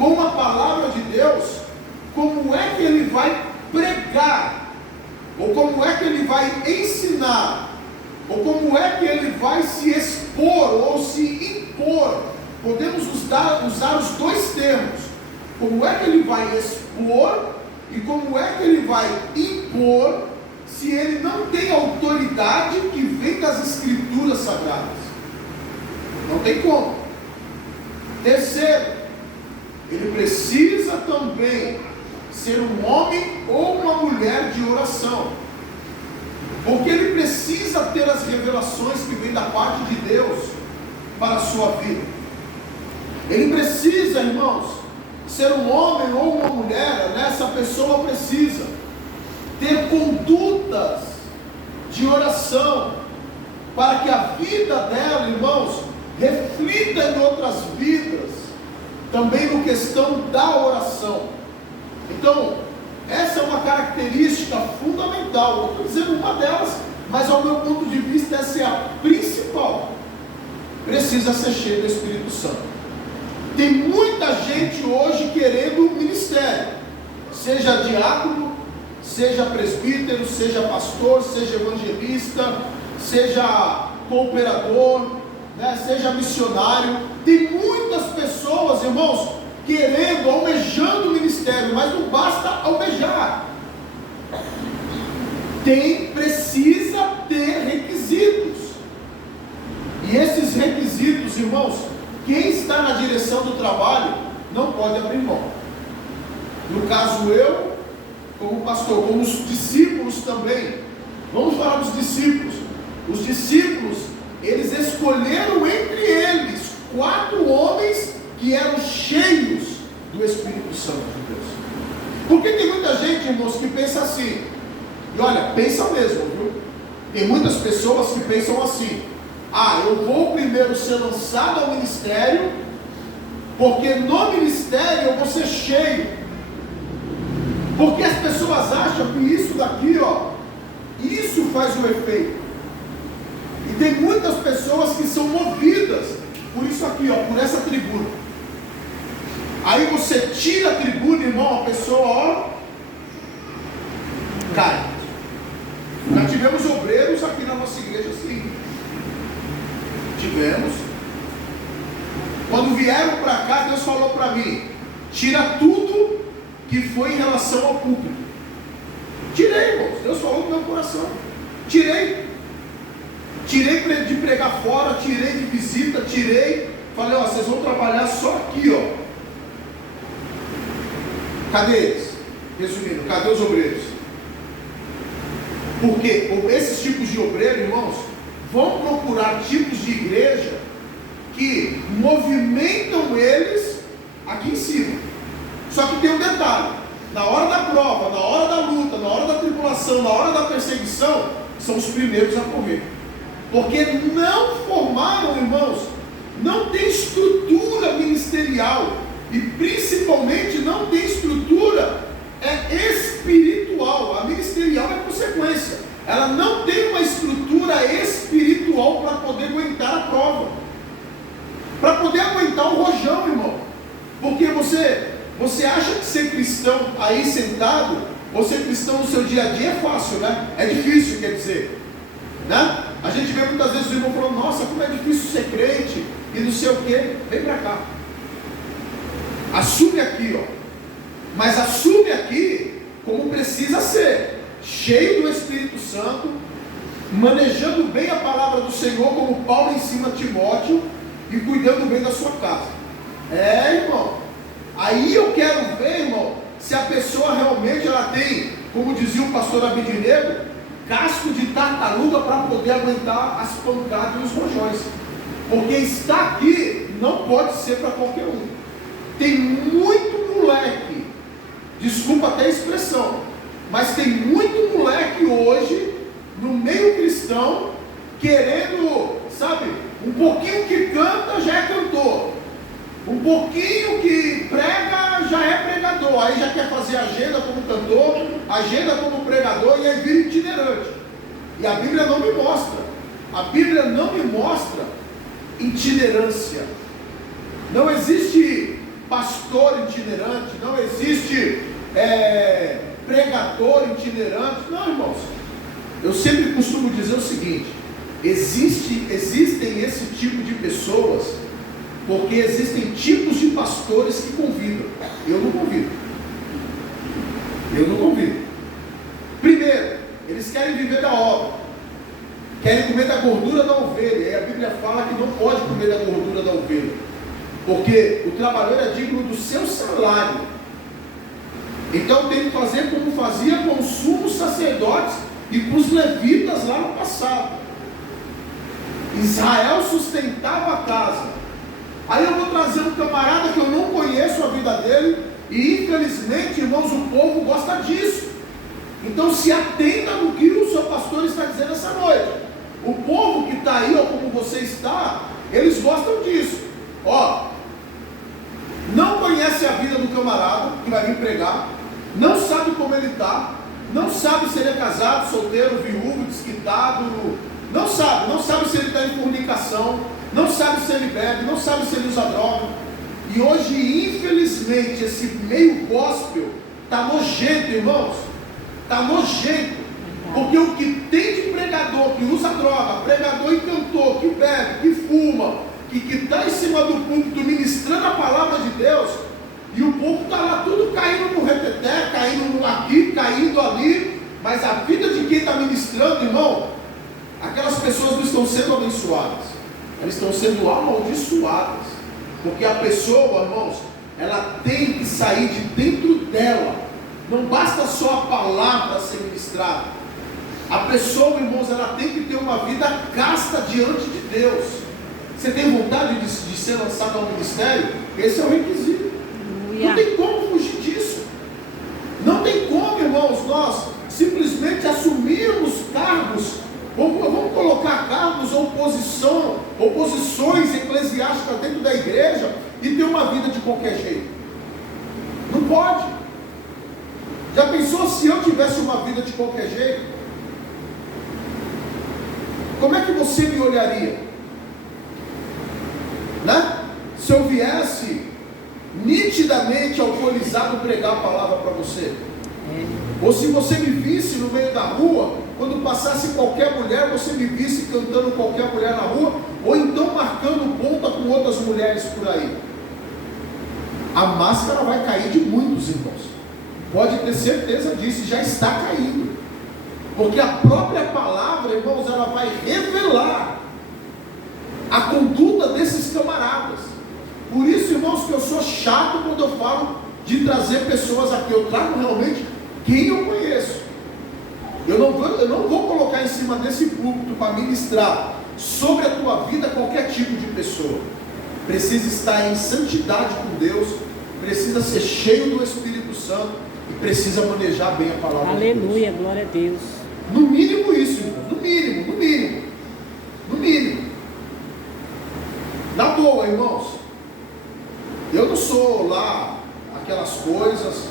com a palavra de Deus, como é que ele vai pregar, ou como é que ele vai ensinar, ou como é que ele vai se expor ou se impor. Podemos usar os dois termos. Como é que ele vai expor e como é que ele vai impor, se ele não tem autoridade que vem das Escrituras Sagradas? Não tem como. Terceiro, ele precisa também ser um homem ou uma mulher de oração, porque ele precisa ter as revelações que vêm da parte de Deus para a sua vida. Ele precisa, irmãos, ser um homem ou uma mulher, essa pessoa precisa ter condutas de oração, para que a vida dela, irmãos, reflita em outras vidas, também no questão da oração. Então, essa é uma característica fundamental. Eu estou dizendo uma delas, mas ao meu ponto de vista essa é a principal. Precisa ser cheio do Espírito Santo. Tem muita gente hoje querendo ministério, seja diácono, seja presbítero, seja pastor, seja evangelista, seja cooperador, seja missionário. Tem muitas pessoas, irmãos, querendo, almejando o ministério, mas não basta almejar. Precisa ter requisitos. E esses requisitos, irmãos, quem está na direção do trabalho não pode abrir mão. No caso eu, como pastor, como os discípulos também. Vamos falar dos discípulos. Os discípulos, eles escolheram entre eles 4 homens que eram cheios do Espírito Santo de Deus. Porque tem muita gente, irmãos, que pensa assim. E olha, pensa mesmo, viu? Tem muitas pessoas que pensam assim: eu vou primeiro ser lançado ao ministério, porque no ministério eu vou ser cheio. Porque as pessoas acham que isso daqui, isso faz o efeito. E tem muitas pessoas que são movidas por isso aqui, por essa tribuna. Aí você tira a tribuna, irmão, a pessoa, cai. Já tivemos obreiros aqui na nossa igreja assim. Tivemos. Quando vieram para cá, Deus falou para mim: tira tudo que foi em relação ao púlpito. Tirei, irmãos. Deus falou no meu coração. Tirei de pregar fora, tirei de visita, tirei. Falei: vocês vão trabalhar só aqui, Cadê eles? Resumindo, cadê os obreiros? Porque esses tipos de obreiro, irmãos, vão procurar tipos de igreja que movimentam eles aqui em cima. Só que tem um detalhe: na hora da prova, na hora da luta, na hora da tribulação, na hora da perseguição, são os primeiros a correr. Porque não formaram, irmãos, não tem estrutura ministerial, e principalmente não tem estrutura espiritual. A ministerial é consequência. Ela não tem uma estrutura espiritual para poder aguentar a prova, para poder aguentar o rojão, irmão. Porque você acha que ser cristão aí sentado, ou ser cristão no seu dia a dia é fácil, né? É difícil, quer dizer, né? A gente vê muitas vezes os irmãos falando: nossa, como é difícil ser crente, e não sei o que. Vem para cá, assume aqui, mas assume aqui como precisa ser, cheio do Espírito Santo, manejando bem a palavra do Senhor, como Paulo ensina a Timóteo, e cuidando bem da sua casa. Irmão, aí eu quero ver, irmão, se a pessoa realmente ela tem, como dizia o pastor Abidinego, casco de tartaruga para poder aguentar as pancadas e os rojões. Porque estar aqui não pode ser para qualquer um. Tem muito moleque, desculpa até a expressão, mas tem muito moleque hoje no meio cristão querendo, sabe, um pouquinho que canta já é cantor, um pouquinho que prega já é pregador, aí já quer fazer agenda como cantor, agenda como pregador, e aí vira itinerante. E a Bíblia não me mostra itinerância. Não existe pastor itinerante, não existe pregador itinerante. Não, irmãos. Eu sempre costumo dizer o seguinte: existem esse tipo de pessoas porque existem tipos de pastores que convidam. Eu não convido. Primeiro, eles querem viver da obra, querem comer da gordura da ovelha, e a Bíblia fala que não pode comer da gordura da ovelha, porque o trabalhador é digno do seu salário. Então tem que fazer como fazia com os sumos sacerdotes e com os levitas lá no passado. Israel sustentava a casa. Aí eu vou trazer um camarada que eu não conheço a vida dele, e infelizmente, irmãos, o povo gosta disso. Então se atenta no que o seu pastor está dizendo essa noite. O povo que está aí, ou como você está, eles gostam disso. Não conhece a vida do camarada que vai vir pregar, não sabe como ele está, não sabe se ele é casado, solteiro, viúvo, desquitado, não sabe se ele está em fornicação, não sabe se ele bebe, não sabe se ele usa droga. E hoje, infelizmente, esse meio gospel está nojento, irmãos. Está nojento. Porque o que tem de pregador que usa droga, pregador e cantor que bebe, que fuma, que está em cima do púlpito ministrando a palavra de Deus, e o povo está lá tudo caindo no reteté, caindo aqui, caindo ali, mas a vida de quem está ministrando, irmão, aquelas pessoas não estão sendo abençoadas, elas estão sendo amaldiçoadas, porque a pessoa, irmãos, ela tem que sair de dentro dela, não basta só a palavra ser ministrada, a pessoa, irmãos, ela tem que ter uma vida casta diante de Deus. Você tem vontade de ser lançado ao ministério? Esse é o requisito. Não tem como fugir disso. Não tem como, irmãos, nós simplesmente assumirmos cargos, ou vamos colocar cargos ou posições eclesiásticas dentro da igreja e ter uma vida de qualquer jeito. Não pode. Já pensou se eu tivesse uma vida de qualquer jeito? Como é que você me olharia? Né? Se eu viesse nitidamente alcoolizado pregar a palavra para você, ou se você me visse no meio da rua, quando passasse qualquer mulher, você me visse cantando qualquer mulher na rua, ou então marcando ponta com outras mulheres por aí, a máscara vai cair de muitos, irmãos. Pode ter certeza disso, já está caindo, porque a própria palavra, irmãos, ela vai revelar a conduta desses camaradas. Por isso, irmãos, que eu sou chato quando eu falo de trazer pessoas aqui. Eu trago realmente quem eu conheço. Eu não vou colocar em cima desse púlpito para ministrar sobre a tua vida qualquer tipo de pessoa. Precisa estar em santidade com Deus, precisa ser cheio do Espírito Santo e precisa manejar bem a palavra de Deus. Aleluia, glória a Deus. No mínimo isso, irmão. No mínimo. Na boa, irmãos. Eu não sou lá aquelas coisas,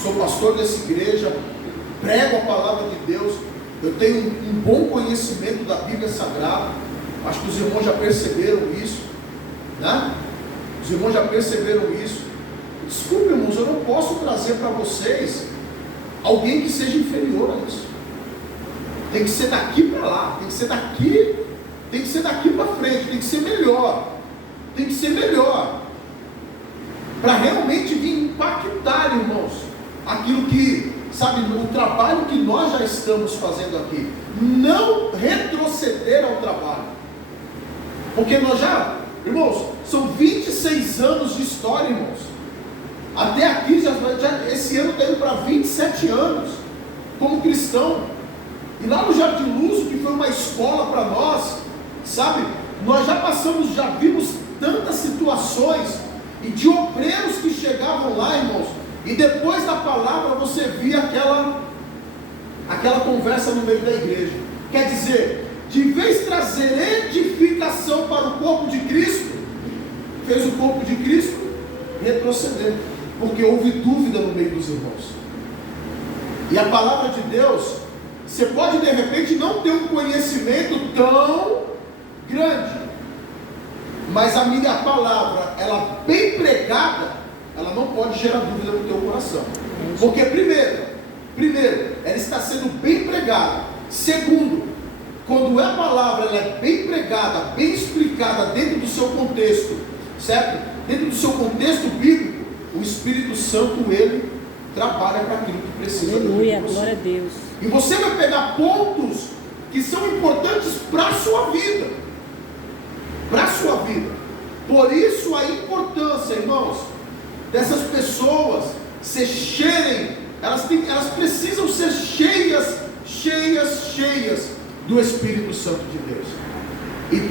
sou pastor dessa igreja, prego a palavra de Deus, eu tenho um bom conhecimento da Bíblia Sagrada, acho que os irmãos já perceberam isso, né? Os irmãos já perceberam isso. Desculpe, irmãos, eu não posso trazer para vocês alguém que seja inferior a isso. Tem que ser daqui para lá, tem que ser daqui para frente, tem que ser melhor, para realmente vir impactar, irmãos, aquilo que, sabe, o trabalho que nós já estamos fazendo aqui, não retroceder ao trabalho, porque nós já, irmãos, são 26 anos de história, irmãos, até aqui, esse ano está indo para 27 anos, como cristão, e lá no Jardim Luz, que foi uma escola para nós, sabe, nós já vimos tantas situações, e de obreiros que chegavam lá, irmãos, e depois da palavra você via aquela conversa no meio da igreja. Quer dizer, de vez trazer edificação para o corpo de Cristo, fez o corpo de Cristo retroceder, porque houve dúvida no meio dos irmãos. E a palavra de Deus, você pode de repente não ter um conhecimento tão grande, mas a minha palavra, ela bem pregada, ela não pode gerar dúvida no teu coração. Porque primeiro, ela está sendo bem pregada. Segundo, quando a palavra ela é bem pregada, bem explicada dentro do seu contexto, certo? Dentro do seu contexto bíblico, o Espírito Santo, ele trabalha para aquilo que precisa. Aleluia, glória a Deus. E você vai pegar pontos que são importantes para a sua vida. Para a sua vida. Por isso a importância, irmãos, dessas pessoas se cheirem, elas precisam ser cheias do Espírito Santo de Deus. E